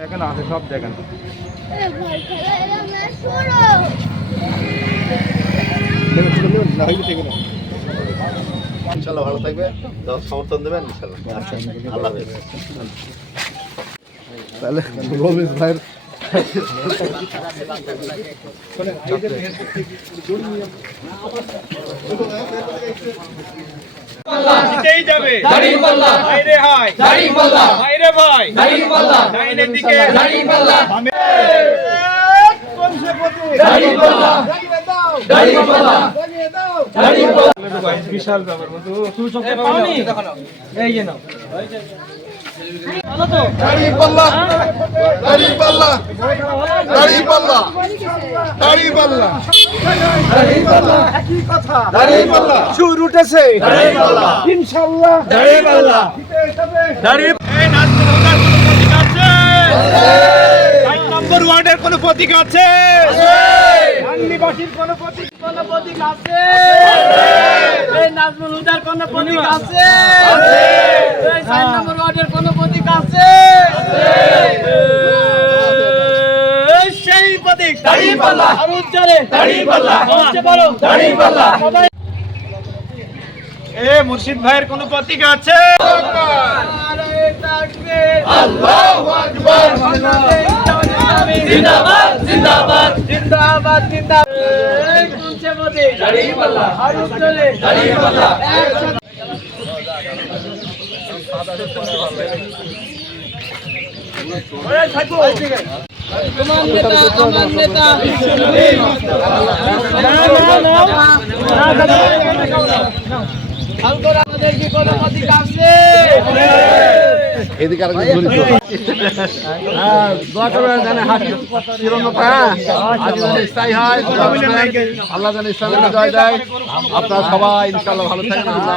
দেখেন আছে সব দেখেন। ইনশাআল্লাহ ভালো থাকবে, সমর্থন দেবেন ইনশাআল্লাহ। আল্লাহ হাফেজ। তাহলে রমেশ ভাইয়ের জিতেই যাবে দাঁড়িপাল্লা, ভাইরে হাই দাঁড়িপাল্লা, ভাইরে ভাই দাঁড়িপাল্লা, ডাইনের দিকে দাঁড়িপাল্লা, দাঁড়িপাল্লা, দাঁড়িপাল্লা, দাঁড়িপাল্লা। বিশাল ব্যাপার বন্ধু, তুই চোখে পাওনি এই যে নাও দাঁড়িপাল্লা, দাঁড়িপাল্লা, দাঁড়িপাল্লা, দাঁড়িপাল্লা, দাঁড়িপাল্লা, একই কথা দাঁড়িপাল্লা, সুর উঠেছে দাঁড়িপাল্লা, ইনশাআল্লাহ দাঁড়িপাল্লা, এই নাচের হোকার কোনো প্রতীক আছে? 5 নম্বর ওয়ার্ডের কোনো প্রতীক আছে? গান্ধীবাসীর কোনো প্রতীক আছে? এই নাজমুল হুদার কোনো প্রতীক আছে? এই 4 নম্বর ওয়ার্ডের কোনো প্রতীক আছে? এই সেই প্রতীক দাঁড়িপাল্লা, আর উচ্চারে দাঁড়িপাল্লা, হচ্ছে বলো দাঁড়িপাল্লা। সবাই এ মুর্শিদ ভাইয়ের কোনো প্রতীক আছে? আল্লাহু আকবার, জিন্দাবাদ জিন্দাবাদ জিন্দাবাদ জিন্দাবাদ। এই কোনছে প্রতীক দাঁড়িপাল্লা, আর উচ্চারে দাঁড়িপাল্লা। তোমার নেতা আমার নেতা আমাদের কি কোনো প্রতীক আছে? এদিকে আরেকজন ধরে আল্লাহ জানে ইসলামের জয় দেয়। আপনারা সবাই ইনশাআল্লাহ ভালো থাকবেন। আল্লাহ